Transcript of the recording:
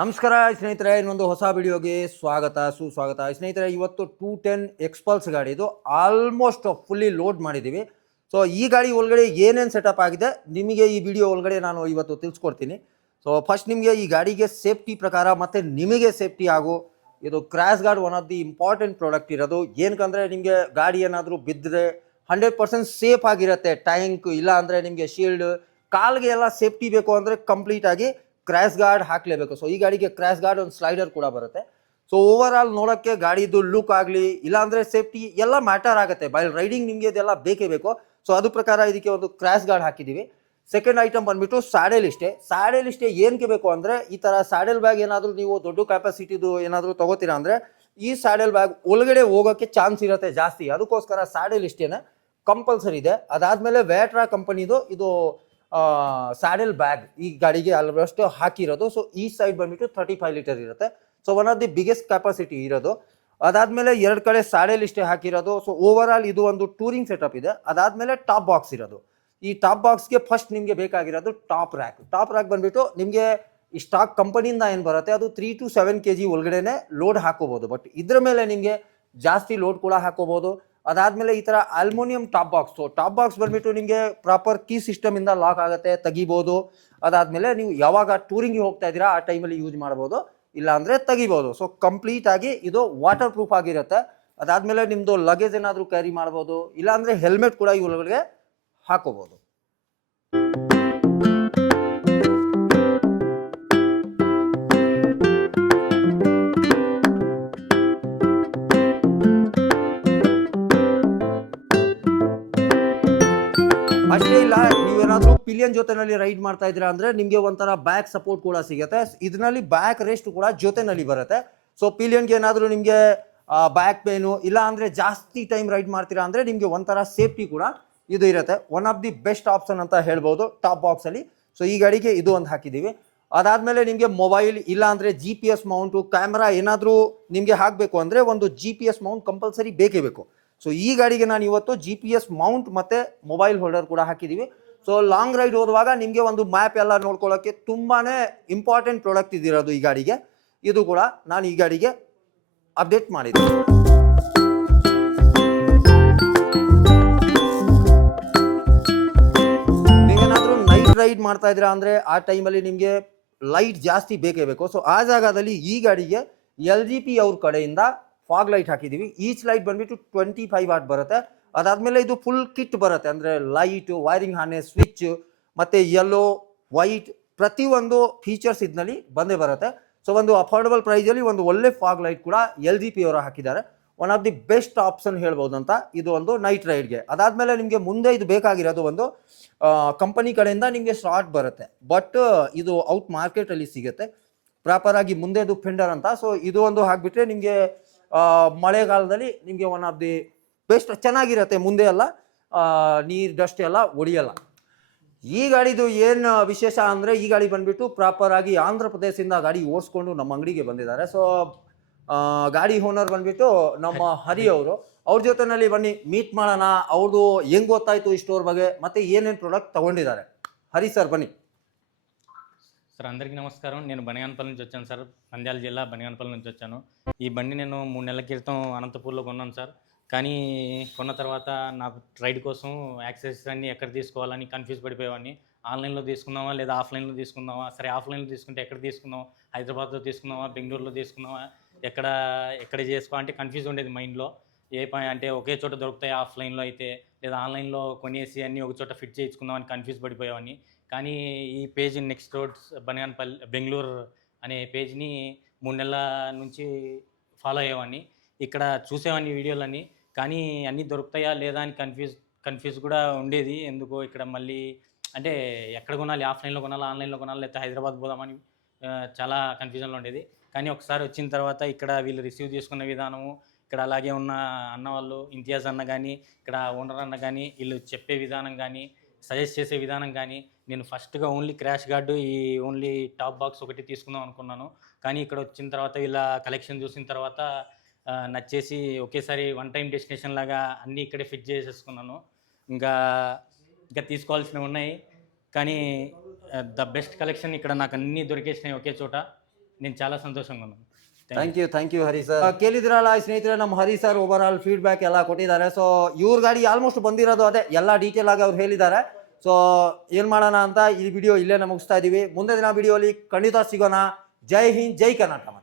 ನಮಸ್ಕಾರ ಸ್ನೇಹಿತರೆ, ಇನ್ನೊಂದು ಹೊಸ ವಿಡಿಯೋಗೆ ಸ್ವಾಗತ ಸುಸ್ವಾಗತ. ಸ್ನೇಹಿತರೆ, ಇವತ್ತು 210 ಎಕ್ಸ್ಪಲ್ಸ್ ಗಾಡಿ ಇದು ಆಲ್ಮೋಸ್ಟ್ ಫುಲ್ಲಿ ಲೋಡ್ ಮಾಡಿದ್ದೀವಿ. ಸೊ ಈ ಗಾಡಿ ಒಳಗಡೆ ಏನೇನು ಸೆಟಪ್ ಆಗಿದೆ ನಿಮಗೆ ಈ ವಿಡಿಯೋ ಒಳಗಡೆ ನಾನು ಇವತ್ತು ತಿಳಿಸ್ಕೊಡ್ತೀನಿ. ಸೊ ಫಸ್ಟ್ ನಿಮಗೆ ಈ ಗಾಡಿಗೆ ಸೇಫ್ಟಿ ಪ್ರಕಾರ ಮತ್ತು ನಿಮಗೆ ಸೇಫ್ಟಿ ಆಗೋ ಇದು crash guard one of the important product ಇರೋದು. ಏನಕ್ಕಂದರೆ ನಿಮಗೆ ಗಾಡಿ ಏನಾದರೂ ಬಿದ್ದರೆ 100% ಸೇಫ್ ಆಗಿರುತ್ತೆ. ಟ್ಯಾಂಕ್ ಇಲ್ಲ ಅಂದರೆ ನಿಮಗೆ ಶೀಲ್ಡ್, ಕಾಲ್ಗೆ ಎಲ್ಲ ಸೇಫ್ಟಿ ಬೇಕು ಅಂದರೆ ಕಂಪ್ಲೀಟ್ ಆಗಿ ಕ್ರ್ಯಾಶ್ ಗಾರ್ಡ್ ಹಾಕಲೇಬೇಕು. ಸೊ ಈ ಗಾಡಿಗೆ ಕ್ರ್ಯಾಶ್ ಗಾರ್ಡ್ ಒಂದು ಸ್ಲೈಡರ್ ಕೂಡ ಬರುತ್ತೆ. ಸೊ ಓವರ್ ಆಲ್ ನೋಡೋಕ್ಕೆ ಗಾಡಿದು ಲುಕ್ ಆಗಲಿ ಇಲ್ಲಾಂದರೆ ಸೇಫ್ಟಿ ಎಲ್ಲ ಮ್ಯಾಟರ್ ಆಗುತ್ತೆ. ಬೈ ರೈಡಿಂಗ್ ನಿಮಗೆ ಇದೆಲ್ಲ ಬೇಕೇ ಬೇಕು. ಸೊ ಅದು ಪ್ರಕಾರ ಇದಕ್ಕೆ ಒಂದು ಕ್ರ್ಯಾಶ್ ಗಾರ್ಡ್ ಹಾಕಿದ್ದೀವಿ. ಸೆಕೆಂಡ್ ಐಟಮ್ ಬಂದ್ಬಿಟ್ಟು ಸ್ಯಾಡಲ್ ಇಷ್ಟೇ. ಸ್ಯಾಡಲ್ ಇಷ್ಟೇ ಏನಕ್ಕೆ ಬೇಕು ಅಂದರೆ, ಈ ಥರ ಸ್ಯಾಡಲ್ ಬ್ಯಾಗ್ ಏನಾದರೂ ನೀವು ದೊಡ್ಡ ಕ್ಯಾಪಾಸಿಟಿದು ಏನಾದರೂ ತೊಗೋತೀರಾ ಅಂದರೆ ಈ ಸ್ಯಾಡಲ್ ಬ್ಯಾಗ್ ಒಳಗಡೆ ಹೋಗೋಕ್ಕೆ ಚಾನ್ಸ್ ಇರುತ್ತೆ ಜಾಸ್ತಿ. ಅದಕ್ಕೋಸ್ಕರ ಸ್ಯಾಡಲ್ ಇಷ್ಟೇನೆ ಕಂಪಲ್ಸರಿ ಇದೆ. ಅದಾದಮೇಲೆ ವೇಟ್ರಾ ಕಂಪನಿದು ಇದು ಸ್ಯಾಡಲ್ ಬ್ಯಾಗ್ ಈ ಗಾಡಿಗೆ ಆಲ್ಮೋಸ್ಟ್ ಹಾಕಿರೋದು. ಸೊ ಈ ಸೈಡ್ ಬಂದ್ಬಿಟ್ಟು 35 ಲೀಟರ್ ಇರುತ್ತೆ. So one of the biggest capacity ಇರೋದು. ಅದಾದಮೇಲೆ ಎರಡು ಕಡೆ ಸ್ಯಾಡಲ್ ಇಷ್ಟೇ ಹಾಕಿರೋದು. ಸೊ ಓವರ್ ಆಲ್ ಇದು ಒಂದು ಟೂರಿಂಗ್ ಸೆಟಪ್ ಇದೆ. ಅದಾದಮೇಲೆ ಟಾಪ್ ಬಾಕ್ಸ್ ಇರೋದು. ಈ ಟಾಪ್ ಬಾಕ್ಸ್ಗೆ ಫಸ್ಟ್ ನಿಮಗೆ ಬೇಕಾಗಿರೋದು ಟಾಪ್ ರ್ಯಾಕ್. ಟಾಪ್ ರ್ಯಾಕ್ ಬಂದ್ಬಿಟ್ಟು ನಿಮಗೆ ಈ ಸ್ಟಾಕ್ ಕಂಪನಿಯಿಂದ ಏನು ಬರುತ್ತೆ ಅದು 3 to 7 kg ಒಳಗಡೆನೆ ಲೋಡ್ ಹಾಕೋಬಹುದು. ಬಟ್ ಇದ್ರ ಮೇಲೆ ನಿಮಗೆ ಜಾಸ್ತಿ ಲೋಡ್ ಕೂಡ ಹಾಕೋಬಹುದು. ಅದಾದಮೇಲೆ ಈ ಥರ aluminium top box. So top box ಬಂದ್ಬಿಟ್ಟು ನಿಮಗೆ ಪ್ರಾಪರ್ ಕೀ ಸಿಸ್ಟಮಿಂದ ಲಾಕ್ ಆಗುತ್ತೆ, ತೆಗಿಬೋದು. ಅದಾದಮೇಲೆ ನೀವು ಯಾವಾಗ ಟೂರಿಂಗಿಗೆ ಹೋಗ್ತಾ ಇದ್ದೀರಾ ಆ ಟೈಮಲ್ಲಿ ಯೂಸ್ ಮಾಡ್ಬೋದು, ಇಲ್ಲಾಂದರೆ ತೆಗಿಬೋದು. ಸೊ ಕಂಪ್ಲೀಟ್ ಆಗಿ ಇದು ವಾಟರ್ ಪ್ರೂಫ್ ಆಗಿರುತ್ತೆ. ಅದಾದಮೇಲೆ ನಿಮ್ಮದು ಲಗೇಜ್ ಏನಾದರೂ ಕ್ಯಾರಿ ಮಾಡ್ಬೋದು, ಇಲ್ಲಾಂದರೆ ಹೆಲ್ಮೆಟ್ ಕೂಡ ಇವುಗಳಿಗೆ ಹಾಕೋಬೋದು. ಅಷ್ಟೇ ಇಲ್ಲ, ನೀವೇನಾದ್ರೂ ಪಿಲಿಯನ್ ಜೊತೆನಲ್ಲಿ ರೈಡ್ ಮಾಡ್ತಾ ಇದ್ದೀರಾ ಅಂದ್ರೆ ನಿಮಗೆ ಒಂಥರ ಬ್ಯಾಕ್ ಸಪೋರ್ಟ್ ಕೂಡ ಸಿಗುತ್ತೆ. ಇದರಲ್ಲಿ ಬ್ಯಾಕ್ ರೆಸ್ಟ್ ಕೂಡ ಜೊತೆನಲ್ಲಿ ಬರುತ್ತೆ. ಸೊ ಪಿಲಿಯನ್ಗೆ ಏನಾದರೂ ನಿಮಗೆ ಬ್ಯಾಕ್ ಪೇನು ಇಲ್ಲ ಅಂದರೆ ಜಾಸ್ತಿ ಟೈಮ್ ರೈಡ್ ಮಾಡ್ತೀರಾ ಅಂದರೆ ನಿಮಗೆ ಒಂಥರ ಸೇಫ್ಟಿ ಕೂಡ ಇದು ಇರುತ್ತೆ. One of the best option ಅಂತ ಹೇಳ್ಬೋದು ಟಾಪ್ ಬಾಕ್ಸಲ್ಲಿ. ಸೊ ಈ ಗಾಡಿಗೆ ಇದು ಒಂದು ಹಾಕಿದ್ದೀವಿ. ಅದಾದಮೇಲೆ ನಿಮಗೆ ಮೊಬೈಲ್ ಇಲ್ಲ ಅಂದರೆ GPS ಮೌಂಟು, ಕ್ಯಾಮ್ರಾ ಏನಾದರೂ ನಿಮಗೆ ಹಾಕಬೇಕು ಅಂದರೆ ಒಂದು GPS ಮೌಂಟ್ ಕಂಪಲ್ಸರಿ ಬೇಕೇ ಬೇಕು. ಸೊ ಈ ಗಾಡಿಗೆ ನಾನು ಇವತ್ತು GPS ಮೌಂಟ್ ಮತ್ತು ಮೊಬೈಲ್ ಹೋಲ್ಡರ್ ಕೂಡ ಹಾಕಿದ್ದೀವಿ. ಸೊ ಲಾಂಗ್ ರೈಡ್ ಹೋಗುವಾಗ ನಿಮಗೆ ಒಂದು ಮ್ಯಾಪ್ ಎಲ್ಲ ನೋಡ್ಕೊಳ್ಳೋಕ್ಕೆ ತುಂಬಾ ಇಂಪಾರ್ಟೆಂಟ್ ಪ್ರಾಡಕ್ಟ್ ಇದಿರೋದು ಈ ಗಾಡಿಗೆ. ಇದು ಕೂಡ ನಾನು ಈ ಗಾಡಿಗೆ ಅಪ್ಡೇಟ್ ಮಾಡಿದ್ದೀನಿ. ನೀವೇನಾದರೂ ನೈಟ್ ರೈಡ್ ಮಾಡ್ತಾ ಇದ್ದೀರಾ ಅಂದರೆ ಆ ಟೈಮಲ್ಲಿ ನಿಮಗೆ ಲೈಟ್ ಜಾಸ್ತಿ ಬೇಕೇ ಬೇಕು. ಸೊ ಆ ಜಾಗದಲ್ಲಿ ಈ ಗಾಡಿಗೆ LGP ಅವ್ರ ಕಡೆಯಿಂದ ಫಾಗ್ ಲೈಟ್ ಹಾಕಿದ್ದೀವಿ. ಈಚ್ ಲೈಟ್ ಬಂದ್ಬಿಟ್ಟು 25 ವಾಟ್ ಬರುತ್ತೆ. ಅದಾದಮೇಲೆ ಇದು ಫುಲ್ ಕಿಟ್ ಬರುತ್ತೆ, ಅಂದರೆ ಲೈಟು, ವೈರಿಂಗ್ ಹಾನೆ, ಸ್ವಿಚ್ ಮತ್ತು ಯೆಲ್ಲೋ, ವೈಟ್ ಪ್ರತಿಯೊಂದು ಫೀಚರ್ಸ್ ಇದರಲ್ಲಿ ಬಂದೇ ಬರುತ್ತೆ. ಸೊ ಒಂದು ಅಫೋರ್ಡಬಲ್ ಪ್ರೈಸಲ್ಲಿ ಒಂದು ಒಳ್ಳೆ ಫಾಗ್ ಲೈಟ್ ಕೂಡ LGP ಅವರು ಹಾಕಿದ್ದಾರೆ. One of the best option ಹೇಳ್ಬೋದು ಅಂತ ಇದು ಒಂದು ನೈಟ್ ರೈಡ್ಗೆ. ಅದಾದಮೇಲೆ ನಿಮಗೆ ಮುಂದೆ ಇದು ಬೇಕಾಗಿರೋದು ಒಂದು ಕಂಪನಿ ಕಡೆಯಿಂದ ನಿಮಗೆ ಶಾರ್ಟ್ ಬರುತ್ತೆ, ಬಟ್ ಇದು ಔಟ್ ಮಾರ್ಕೆಟಲ್ಲಿ ಸಿಗುತ್ತೆ ಪ್ರಾಪರಾಗಿ ಮುಂದೆದು ಫೆಂಡರ್ ಅಂತ. ಸೊ ಇದು ಒಂದು ಹಾಕಿಬಿಟ್ರೆ ನಿಮಗೆ ಮಳೆಗಾಲದಲ್ಲಿ ನಿಮಗೆ ಒನ್ ಆಫ್ ದಿ ಬೆಸ್ಟ್ ಚೆನ್ನಾಗಿರುತ್ತೆ. ಮುಂದೆ ಎಲ್ಲ ನೀರು ಡಸ್ಟ್ ಎಲ್ಲ ಹೊಡಿಯಲ್ಲ. ಈ ಗಾಡಿದು ಏನು ವಿಶೇಷ ಅಂದರೆ ಈ ಗಾಡಿ ಬಂದುಬಿಟ್ಟು ಪ್ರಾಪರಾಗಿ ಆಂಧ್ರ ಪ್ರದೇಶದಿಂದ ಗಾಡಿ ಓಡಿಸ್ಕೊಂಡು ನಮ್ಮ ಅಂಗಡಿಗೆ ಬಂದಿದ್ದಾರೆ. ಸೊ ಗಾಡಿ ಓನರ್ ಬಂದುಬಿಟ್ಟು ನಮ್ಮ ಹರಿ ಅವರು. ಅವ್ರ ಜೊತೆನಲ್ಲಿ ಬನ್ನಿ ಮೀಟ್ ಮಾಡೋಣ. ಅವ್ರದ್ದು ಹೆಂಗೆ ಗೊತ್ತಾಯಿತು ಈ ಸ್ಟೋರ್ ಬಗ್ಗೆ ಮತ್ತು ఏమేం ಪ್ರಾಡಕ್ట్ ತೊಗೊಂಡಿದ್ದಾರೆ. హరి సార్ బని. సార్ అందరికీ నమస్కారం. నేను బనగానపల్లి నుంచి వచ్చాను సార్. నంద్యాల జిల్లా బనగానపల్లి నుంచి వచ్చాను. ఈ బండి నేను 3 నెలల క్రితం అనంతపూర్లో కొన్నాను సార్. కానీ కొన్న తర్వాత నాకు రైడ్ కోసం యాక్సెసరీస్ అన్నీ ఎక్కడ తీసుకోవాలని కన్ఫ్యూజ్ పడిపోయేవాడిని. ఆన్లైన్లో తీసుకుందామా లేదా ఆఫ్లైన్లో తీసుకుందామా, సరే ఆఫ్లైన్లో తీసుకుంటే ఎక్కడ తీసుకుందాం, హైదరాబాద్లో తీసుకుందామా, బెంగళూరులో తీసుకుందామా, ఎక్కడ చేసుకో అంటే కన్ఫ్యూజ్ ఉండేది మైండ్లో. అంటే ఒకే చోట దొరుకుతాయి ఆఫ్లైన్లో అయితే, లేదా ఆన్లైన్లో కొనేసి అన్నీ ఒక చోట ఫిట్ చేయించుకుందామని కన్ఫ్యూజ్ పడిపోయేవాడిని. కానీ ఈ page next roads Banaganapalli Bengaluru అనే పేజ్ని 3 నెలల నుంచి ఫాలో అయ్యేవాడిని. ఇక్కడ చూసేవాడిని వీడియోలన్నీ, కానీ అన్నీ దొరుకుతాయా లేదా అని కన్ఫ్యూజ్ కూడా ఉండేది. ఎందుకో ఇక్కడ మళ్ళీ అంటే ఎక్కడ కొనాలి, ఆఫ్లైన్లో కొనాలా, ఆన్లైన్లో కొనాలా, లేకపోతే హైదరాబాద్ పోదామని చాలా కన్ఫ్యూజన్లో ఉండేది. కానీ ఒకసారి వచ్చిన తర్వాత ఇక్కడ వీళ్ళు రిసీవ్ చేసుకున్న విధానము, ఇక్కడ అలాగే ఉన్న అన్న వాళ్ళు ఇంతియాజ్ అన్న కానీ, ఇక్కడ ఓనర్ అన్న కానీ, వీళ్ళు చెప్పే విధానం కానీ, సజెస్ట్ చేసే విధానం కానీ, నేను ఫస్ట్గా ఓన్లీ క్రాష్ గార్డు ఈ ఓన్లీ టాప్ బాక్స్ ఒకటి తీసుకుందాం అనుకున్నాను. కానీ ఇక్కడ వచ్చిన తర్వాత వీళ్ళ కలెక్షన్ చూసిన తర్వాత నచ్చేసి ఒకేసారి వన్ టైం డెస్టినేషన్ లాగా అన్నీ ఇక్కడే ఫిట్ చేసేసుకున్నాను. ఇంకా తీసుకోవాల్సినవి ఉన్నాయి, కానీ ద బెస్ట్ కలెక్షన్ ఇక్కడ నాకు అన్నీ దొరికేసినాయి ఒకే చోట. నేను చాలా సంతోషంగా ఉన్నాను. Thank you Hari sir. ಕೇಳಿದ್ರಲ್ಲ ಸ್ನೇಹಿತರೆ, ನಮ್ಮ Hari sir over all feedback ಎಲ್ಲ ಕೊಟ್ಟಿದ್ದಾರೆ. ಸೊ ಇವ್ರ ಗಾಡಿ ಆಲ್ಮೋಸ್ಟ್ ಬಂದಿರೋದು ಅದೇ ಎಲ್ಲ ಡೀಟೇಲ್ ಆಗಿ ಅವ್ರು ಹೇಳಿದ್ದಾರೆ. ಸೊ ಏನು ಮಾಡೋಣ ಅಂತ ಈ ವಿಡಿಯೋ ಇಲ್ಲೇ ಮುಗಿಸ್ತಾ ಇದ್ದೀವಿ. ಮುಂದೆ ದಿನ ವಿಡಿಯೋಲಿ ಖಂಡಿತ ಸಿಗೋಣ. ಜೈ ಹಿಂದ್, ಜೈ ಕರ್ನಾಟಕ.